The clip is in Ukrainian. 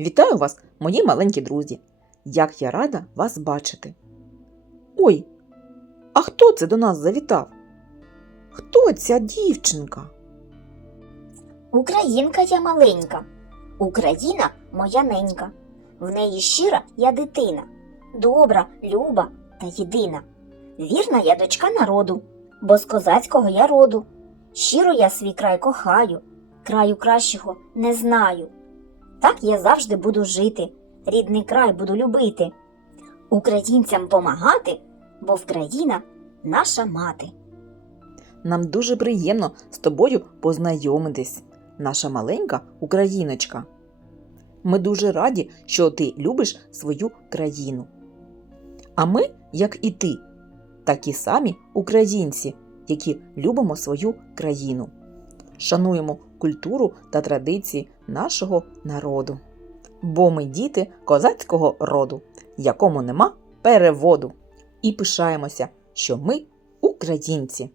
Вітаю вас, мої маленькі друзі! Як я рада вас бачити. Ой, а хто це до нас завітав? Хто ця дівчинка? Українка я маленька, Україна моя ненька. В неї щира я дитина, добра, люба та єдина. Вірна я дочка народу, бо з козацького я роду. Щиро я свій край кохаю, краю кращого не знаю. Так я завжди буду жити, рідний край буду любити, українцям помагати, бо Вкраїна наша мати. Нам дуже приємно з тобою познайомитись, наша маленька україночка. Ми дуже раді, що ти любиш свою країну. А ми, як і ти, такі самі українці, які любимо свою країну, шануємо культуру та традиції нашого народу. Бо ми діти козацького роду, якому нема переводу, і пишаємося, що ми українці.